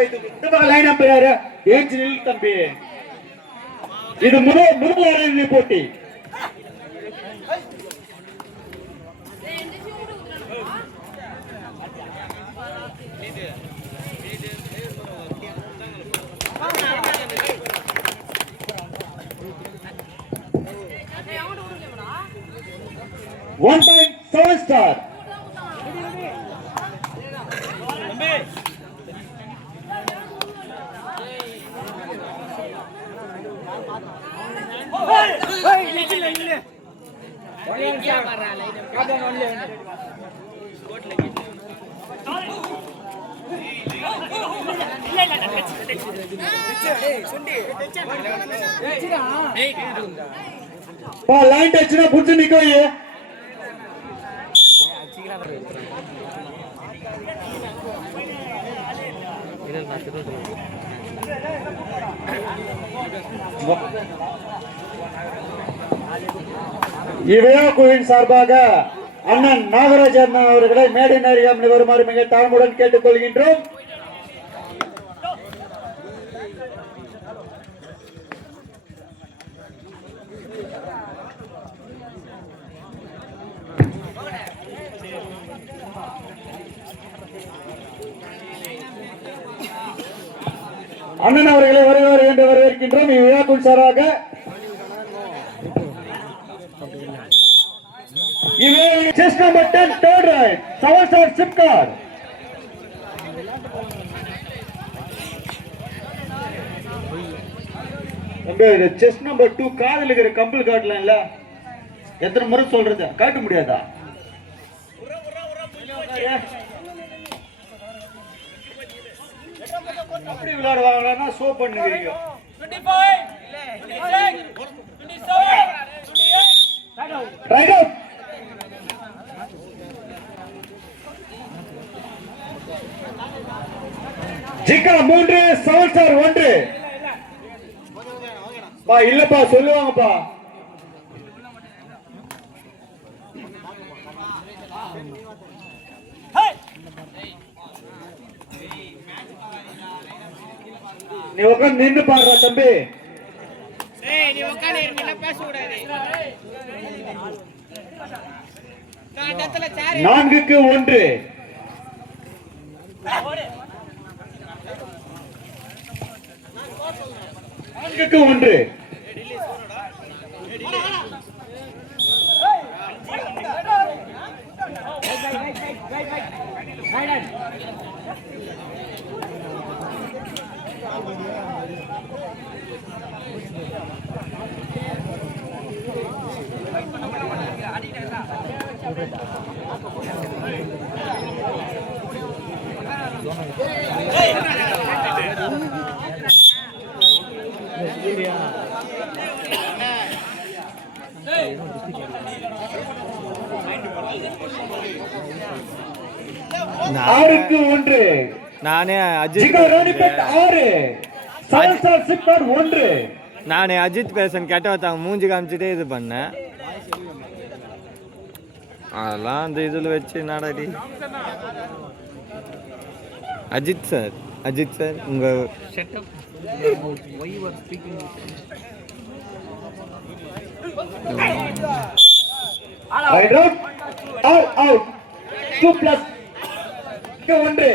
இந்த பக்கம் ஏஞ்சி நில் தம்பி இது முதல் முதல் அரையிறுதி போட்டி One பாயிண்ட் seven star. பா லைன் டச்னா புடிச்சு நிக்கோ இவையா குழுவின் சார்பாக அண்ணன் நாகராஜ் அண்ணன் அவர்களை மேடை நேரிகம் வருமாறு மிக தாழ்முடன் கேட்டுக்கொள்கின்றோம். அண்ணன் அவர்களை வருவார் என்று வரவேற்கின்றோம். இவ்விழாக்குள் சாராக number ten third right seven star சிப்கார் chess number two காதல் இருக்கிற கம்பல் காட்டலாம்ல? எத்தனை முறை சொல்றது? காட்ட முடியாதா? அப்படி விளையாடுவாங்களான்னா ஷோ பண்ணுவீங்க. ரைட் அவுட் ஜிக்கா மூன்று செவன் ஸ்டார் ஒன்று. பா இல்லப்பா சொல்லுவாங்கப்பா. நீ உட்காந்து நின்று பாடுறா தம்பி. ஏய் நீ உட்காந்து இருந்தீங்க பேச நான்குக்கு ஒன்று Thank you. ஆறுக்கு ஒன்று. நானே அஜித் ஆறு. ஸ்டார் சிப்பர் ஒன்று. நானே அஜித் பேசன் கெட்ட வச்சாங்க மூஞ்சி காமிச்சிட்டே இது பண்ணேன் அதெல்லாம் அந்த இதில் வச்சு நாடாடி அஜித் சார் அஜித் சார் உங்கள் right out all out two plus ஒன்று.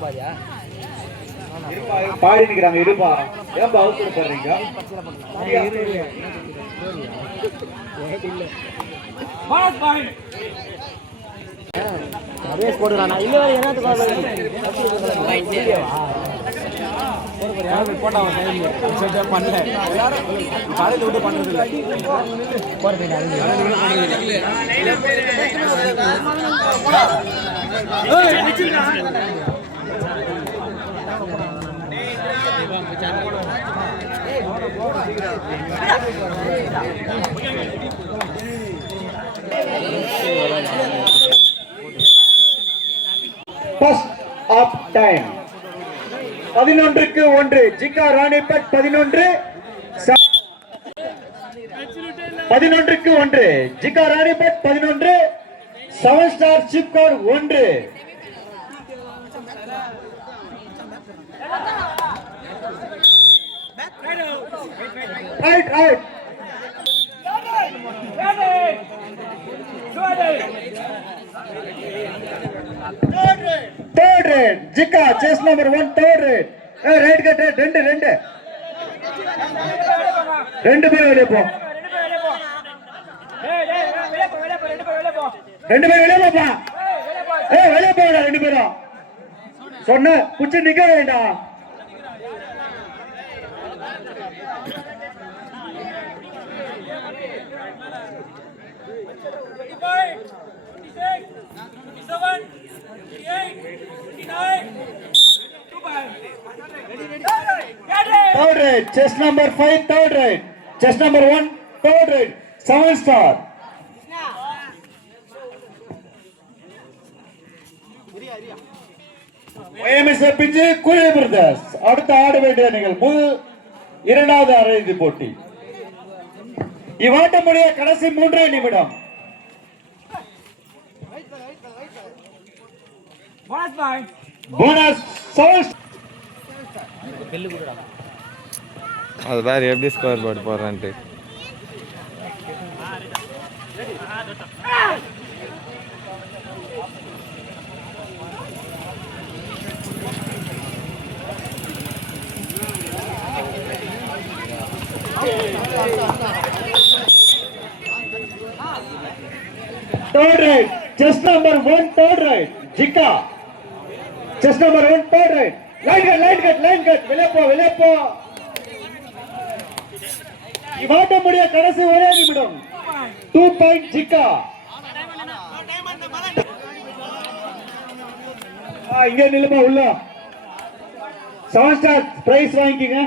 தான் பாதியா பாடி நிக்கிறாங்க இருப்பா ஏன் அவசரப்படுறீங்க ரேஸ் போடுறானா பதினொன்றுக்கு ஒன்று. ஜிகா ராணிபட் பதினொன்று. பதினொன்றுக்கு ஒன்று. ஜிகா ராணிபட் பதினொன்று. செவன் ஸ்டார் சிப்கார் ஒன்று. Right right third rate Zika chess number one third rate right cut right ரெண்டு ரெண்டு. ரெண்டு பேர் வெளியே ரெண்டு பேரும் வெளியே போப்பா. ஏ வெளியே போடா ரெண்டு பேரும். சொன்ன புடிச்சு நிக்க வேண்டாம். Third rate, chest number five, third rate. Chest number one, third rate. Seven star. OMS பிஞ்சு குழி பிரதர்ஸ் அடுத்த ஆட வேண்டிய நீங்கள் முதல் இரண்டாவது அரையிறுதி போட்டி இவ்வாட்டமுடைய கடைசி மூன்றே நிமிடம் போனஸ் செவன் அது பாரு எப்படி ஸ்கோர் போர்டு போடுறான்ட்டு third right, chest number one, third right, Jika. Chest number one third right line cut line cut line cut வெளியே போ, வெளியே போ. இவாட்ட முடிய கடைசி ஒரே நிமிடம் டூ பாயிண்ட் ஜிக்கா இங்க நிலுமா உள்ள? செவன் ஸ்டார் பிரைஸ் வாங்கிக்கங்க.